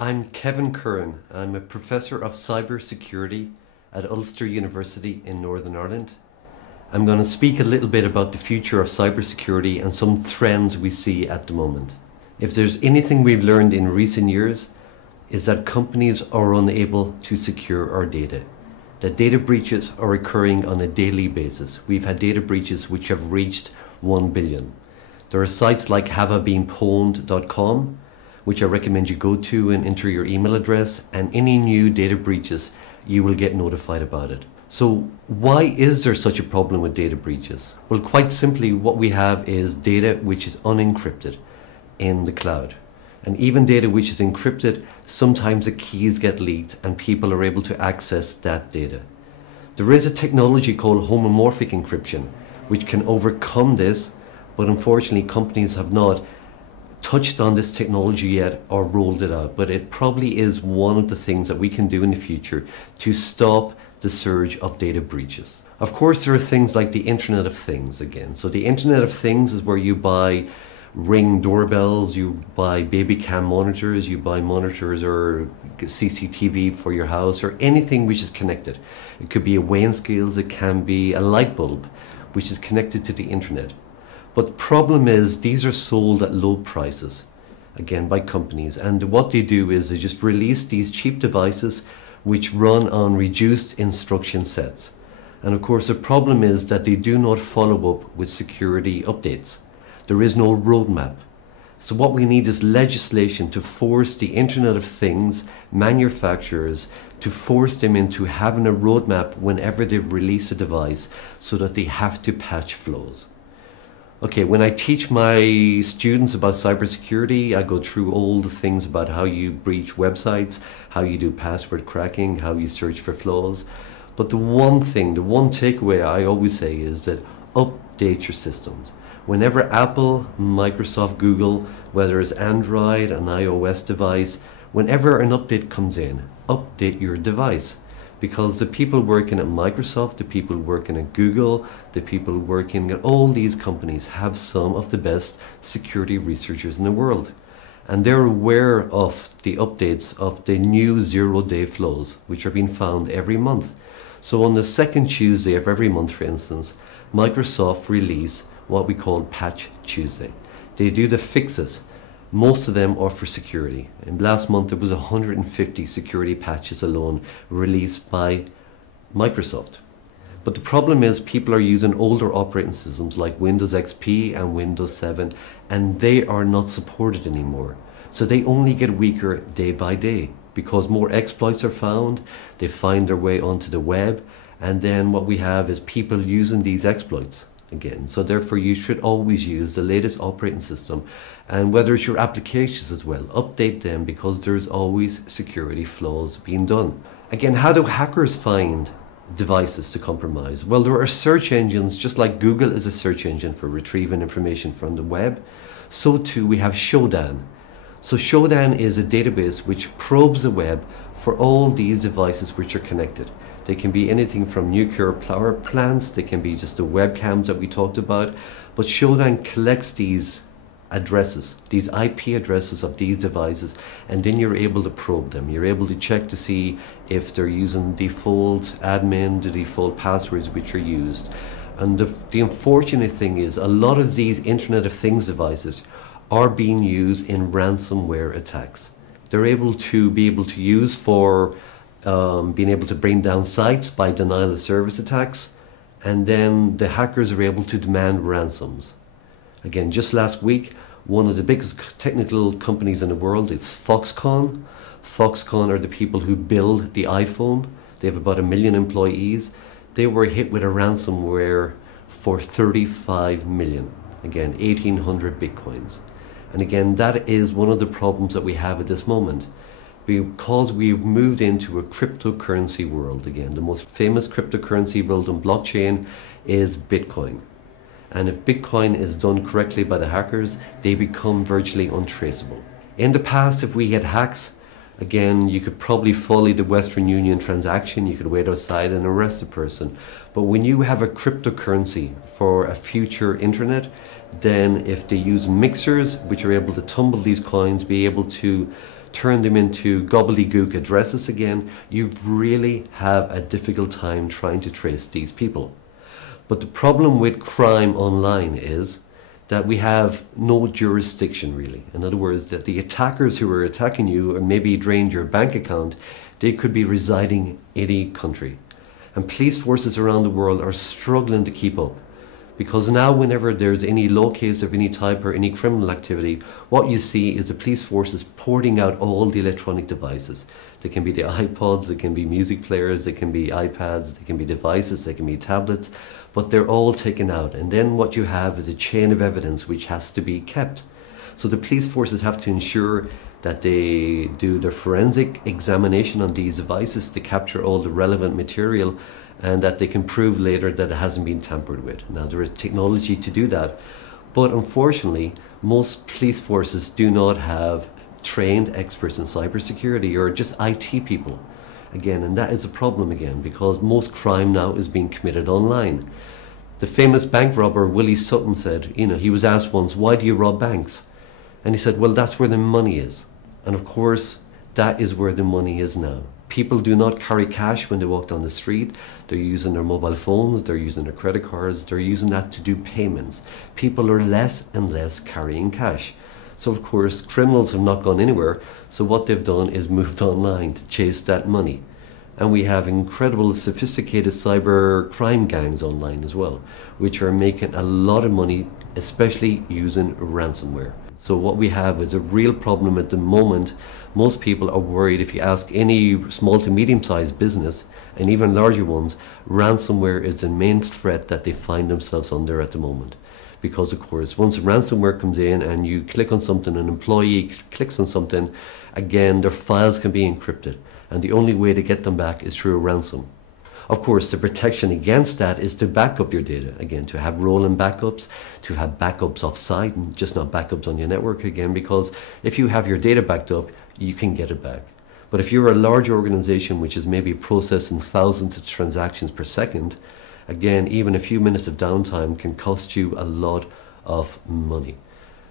I'm Kevin Curran. I'm a Professor of Cybersecurity at Ulster University in Northern Ireland. I'm going to speak a little bit about the future of cybersecurity and some trends we see at the moment. If there's anything we've learned in recent years, is that companies are unable to secure our data. That data breaches are occurring on a daily basis. We've had data breaches which have reached 1 billion. There are sites like haveibeenpwned.com, which I recommend you go to and enter your email address, and any new data breaches, you will get notified about it. So why is there such a problem with data breaches? Well, quite simply, what we have is data which is unencrypted in the cloud. And even data which is encrypted, sometimes the keys get leaked and people are able to access that data. There is a technology called homomorphic encryption, which can overcome this, but unfortunately companies have not touched on this technology yet or rolled it out. But it probably is one of the things that we can do in the future to stop the surge of data breaches. Of course, there are things like the Internet of Things again. So the Internet of Things is where you buy Ring doorbells, you buy baby cam monitors, you buy monitors or CCTV for your house, or anything which is connected. It could be a weighing scales, it can be a light bulb which is connected to the internet. But the problem is these are sold at low prices, again by companies, and what they do is they just release these cheap devices which run on reduced instruction sets. And of course the problem is that they do not follow up with security updates. There is no roadmap. So what we need is legislation to force the Internet of Things manufacturers to force them into having a roadmap whenever they release a device so that they have to patch flaws. Okay, when I teach my students about cybersecurity, I go through all the things about how you breach websites, how you do password cracking, how you search for flaws. But the one takeaway I always say is that update your systems. Whenever Apple, Microsoft, Google, whether it's Android, an iOS device, whenever an update comes in, update your device. Because the people working at Microsoft, the people working at Google, the people working at all these companies have some of the best security researchers in the world. And they're aware of the updates of the new zero-day flaws, which are being found every month. So on the second Tuesday of every month, for instance, Microsoft release what we call Patch Tuesday. They do the fixes. Most of them are for security. And last month there was 150 security patches alone released by Microsoft. But the problem is people are using older operating systems like Windows XP and Windows 7, and they are not supported anymore. So they only get weaker day by day because more exploits are found, they find their way onto the web, and then what we have is people using these exploits again. So therefore you should always use the latest operating system, and whether it's your applications as well, update them because there's always security flaws being done. Again, how do hackers find devices to compromise? Well, there are search engines, just like Google is a search engine for retrieving information from the web, so too we have Shodan. So Shodan is a database which probes the web for all these devices which are connected. They can be anything from nuclear power plants, they can be just the webcams that we talked about, but Shodan collects these addresses, these IP addresses of these devices, and then you're able to probe them. You're able to check to see if they're using default admin, the default passwords which are used. And the unfortunate thing is a lot of these Internet of Things devices are being used in ransomware attacks. They're able to use for being able to bring down sites by denial of service attacks, and then the hackers are able to demand ransoms. Again, just last week, one of the biggest technical companies in the world is Foxconn. Foxconn are the people who build the iPhone. They have about 1 million employees. They were hit with a ransomware for 35 million. Again, 1,800 bitcoins. And again, that is one of the problems that we have at this moment, because we've moved into a cryptocurrency world again. The most famous cryptocurrency built on blockchain is Bitcoin. And if Bitcoin is done correctly by the hackers, they become virtually untraceable. In the past, if we had hacks, again, you could probably follow the Western Union transaction, you could wait outside and arrest a person. But when you have a cryptocurrency for a future internet, then if they use mixers, which are able to tumble these coins, be able to turn them into gobbledygook addresses again, you really have a difficult time trying to trace these people. But the problem with crime online is that we have no jurisdiction really. In other words, that the attackers who are attacking you or maybe drained your bank account, they could be residing in any country. And police forces around the world are struggling to keep up. Because now whenever there's any law case of any type or any criminal activity, what you see is the police forces porting out all the electronic devices. They can be the iPods, they can be music players, they can be iPads, they can be devices, they can be tablets, but they're all taken out. And then what you have is a chain of evidence which has to be kept. So the police forces have to ensure that they do the forensic examination on these devices to capture all the relevant material, and that they can prove later that it hasn't been tampered with. Now there is technology to do that, but unfortunately most police forces do not have trained experts in cybersecurity or just IT people. Again, and that is a problem again, because most crime now is being committed online. The famous bank robber Willie Sutton said, he was asked once, why do you rob banks? And he said, well, that's where the money is. And of course, that is where the money is now. People do not carry cash when they walk down the street. They're using their mobile phones, they're using their credit cards, they're using that to do payments. People are less and less carrying cash. So of course, criminals have not gone anywhere, so what they've done is moved online to chase that money. And we have incredible sophisticated cyber crime gangs online as well, which are making a lot of money, especially using ransomware. So what we have is a real problem at the moment. Most people are worried. If you ask any small to medium-sized business, and even larger ones, ransomware is the main threat that they find themselves under at the moment. Because of course, once ransomware comes in and you click on something, an employee clicks on something, again, their files can be encrypted. And the only way to get them back is through a ransom. Of course, the protection against that is to back up your data, again, to have rolling backups, to have backups off-site and just not backups on your network again, because if you have your data backed up, you can get it back. But if you're a large organization which is maybe processing thousands of transactions per second, again, even a few minutes of downtime can cost you a lot of money.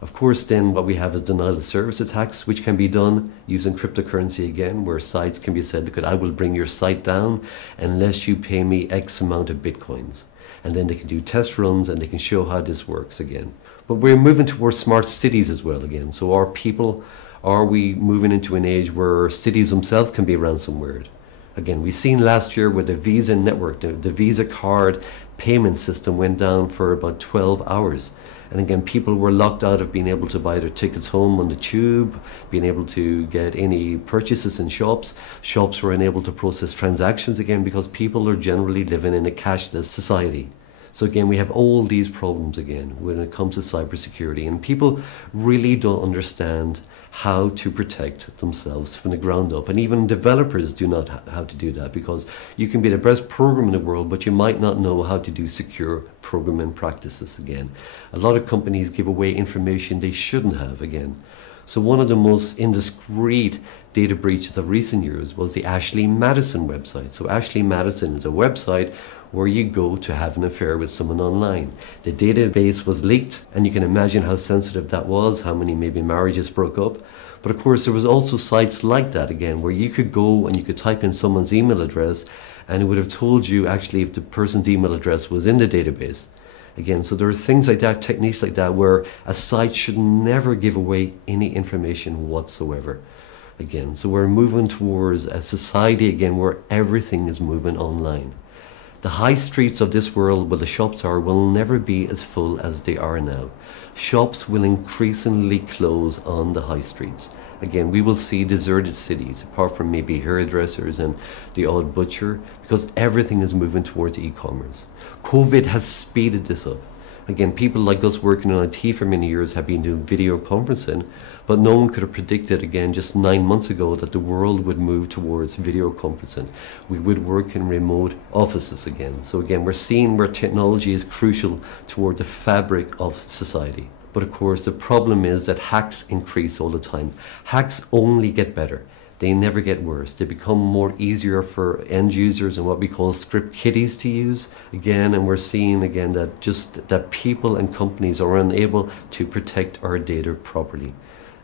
Of course, then what we have is denial of service attacks, which can be done using cryptocurrency again, where sites can be said, look, I will bring your site down unless you pay me X amount of bitcoins. And then they can do test runs and they can show how this works again. But we're moving towards smart cities as well again. So are we moving into an age where cities themselves can be ransomwared? Again, we've seen last year with the Visa network, the Visa card payment system went down for about 12 hours. And again, people were locked out of being able to buy their tickets home on the tube, being able to get any purchases in shops. Shops were unable to process transactions again because people are generally living in a cashless society. So again, we have all these problems again when it comes to cybersecurity, and people really don't understand how to protect themselves from the ground up. And even developers do not know how to do that, because you can be the best programmer in the world, but you might not know how to do secure programming practices again. A lot of companies give away information they shouldn't have again. So one of the most indiscreet data breaches of recent years was the Ashley Madison website. So Ashley Madison is a website where you go to have an affair with someone online. The database was leaked, and you can imagine how sensitive that was, how many maybe marriages broke up. But of course, there was also sites like that again, where you could go and you could type in someone's email address, and it would have told you actually if the person's email address was in the database. Again, so there are things like that, techniques like that, where a site should never give away any information whatsoever. Again, so we're moving towards a society again where everything is moving online. The high streets of this world where the shops are will never be as full as they are now. Shops will increasingly close on the high streets. Again, we will see deserted cities, apart from maybe hairdressers and the odd butcher, because everything is moving towards e-commerce. COVID has speeded this up. Again, people like us working in IT for many years have been doing video conferencing, but no one could have predicted, again, just 9 months ago that the world would move towards video conferencing. We would work in remote offices again. So again, we're seeing where technology is crucial toward the fabric of society. But of course, the problem is that hacks increase all the time. Hacks only get better. They never get worse. They become more easier for end users and what we call script kiddies to use again. And we're seeing again that people and companies are unable to protect our data properly.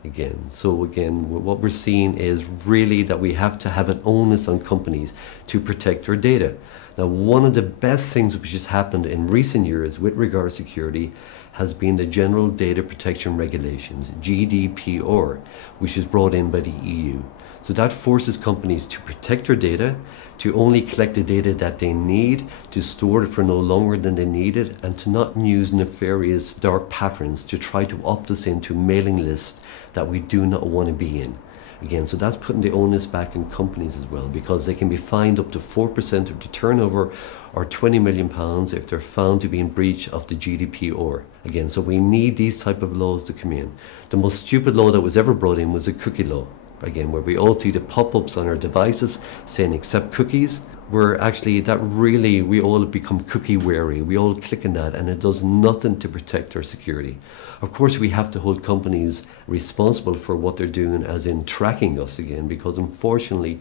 again. So again, what we're seeing is really that we have to have an onus on companies to protect their data. Now, one of the best things which has happened in recent years with regard to security has been the General Data Protection Regulations, GDPR, which is brought in by the EU. So that forces companies to protect their data, to only collect the data that they need, to store it for no longer than they need it, and to not use nefarious dark patterns to try to opt us into mailing lists that we do not want to be in. Again, so that's putting the onus back in companies as well, because they can be fined up to 4% of the turnover or £20 million if they're found to be in breach of the GDPR. Again, so we need these type of laws to come in. The most stupid law that was ever brought in was a cookie law. Again, where we all see the pop-ups on our devices saying accept cookies, where actually that really, we all become cookie wary. We all click on that and it does nothing to protect our security. Of course, we have to hold companies responsible for what they're doing, as in tracking us again, because unfortunately,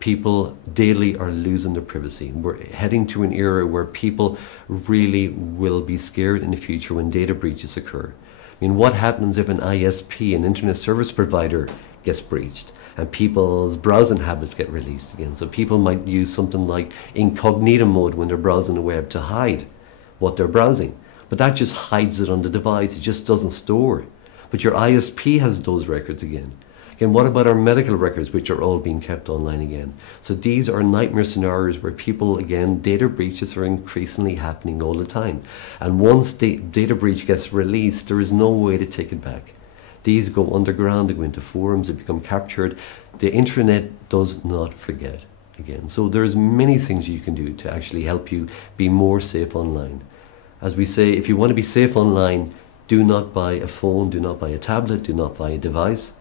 people daily are losing their privacy. We're heading to an era where people really will be scared in the future when data breaches occur. I mean, what happens if an ISP, an internet service provider, gets breached and people's browsing habits get released again? So people might use something like incognito mode when they're browsing the web to hide what they're browsing. But that just hides it on the device. It just doesn't store it. But your ISP has those records again. Again, what about our medical records, which are all being kept online again? So these are nightmare scenarios where people, again, data breaches are increasingly happening all the time. And once the data breach gets released, there is no way to take it back. These go underground, they go into forums, they become captured. The internet does not forget again. So there's many things you can do to actually help you be more safe online. As we say, if you want to be safe online, do not buy a phone, do not buy a tablet, do not buy a device.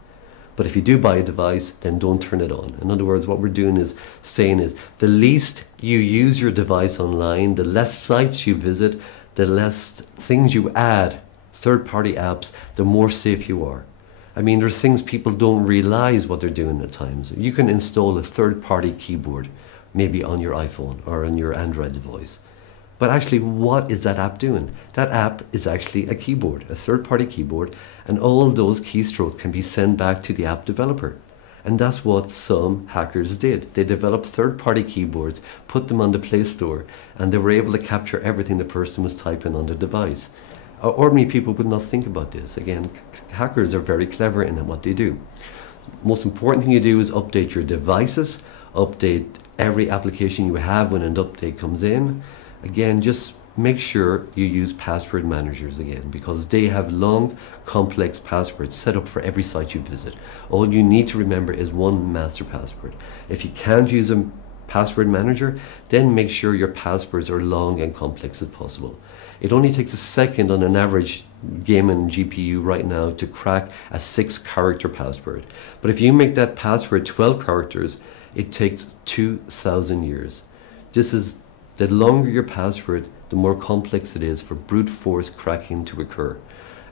But if you do buy a device, then don't turn it on. In other words, what we're doing is saying is the least you use your device online, the less sites you visit, the less things you add, third-party apps, the more safe you are. I mean, there's things people don't realize what they're doing at times. You can install a third-party keyboard, maybe on your iPhone or on your Android device. But actually, what is that app doing? That app is actually a keyboard, a third-party keyboard, and all those keystrokes can be sent back to the app developer. And that's what some hackers did. They developed third-party keyboards, put them on the Play Store, and they were able to capture everything the person was typing on their device. Ordinary people would not think about this. Again, hackers are very clever in what they do. Most important thing you do is update your devices, update every application you have when an update comes in. Again, just make sure you use password managers again, because they have long, complex passwords set up for every site you visit. All you need to remember is one master password. If you can't use a password manager, then make sure your passwords are long and complex as possible. It only takes a second on an average gaming GPU right now to crack a 6-character password. But if you make that password 12 characters, it takes 2,000 years. This is the longer your password, the more complex it is for brute force cracking to occur.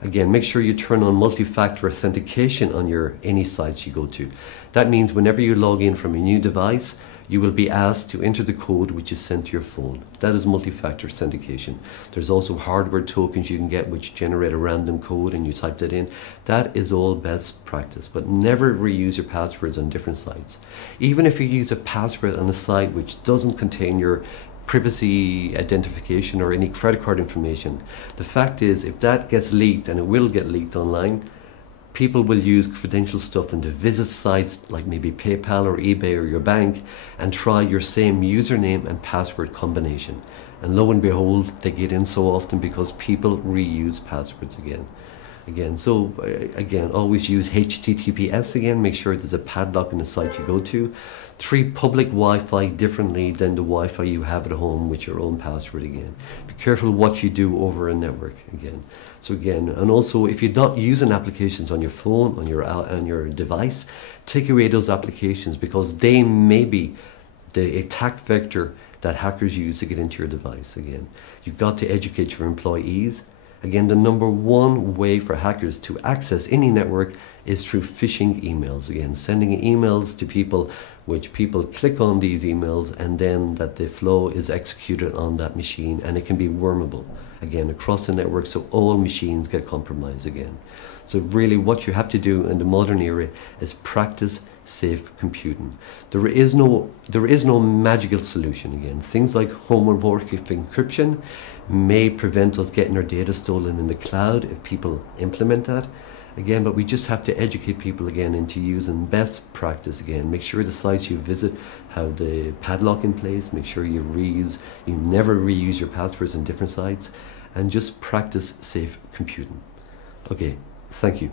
Again, make sure you turn on multi-factor authentication on any sites you go to. That means whenever you log in from a new device, you will be asked to enter the code which is sent to your phone. That is multi-factor authentication. There's also hardware tokens you can get which generate a random code and you type that in. That is all best practice, but never reuse your passwords on different sites. Even if you use a password on a site which doesn't contain your privacy identification or any credit card information, the fact is if that gets leaked, and it will get leaked online, people will use credential stuff and to visit sites like maybe PayPal or eBay or your bank and try your same username and password combination. And lo and behold, they get in so often because people reuse passwords again. So always use HTTPS again. Make sure there's a padlock in the site you go to. Treat public Wi-Fi differently than the Wi-Fi you have at home with your own password again. Be careful what you do over a network again. And also if you're not using applications on your phone, on your device, take away those applications because they may be the attack vector that hackers use to get into your device again. You've got to educate your employees. Again, the number one way for hackers to access any network is through phishing emails. Again, sending emails to people which people click on these emails and then that the flow is executed on that machine, and it can be wormable again across the network, so all machines get compromised again. So really what you have to do in the modern era is practice safe computing. There is no magical solution again. Things like homomorphic encryption may prevent us getting our data stolen in the cloud if people implement that again, but we just have to educate people again into using best practice again. Make sure the sites you visit have the padlock in place, make sure you never reuse your passwords on different sites, and just practice safe computing. Okay, thank you.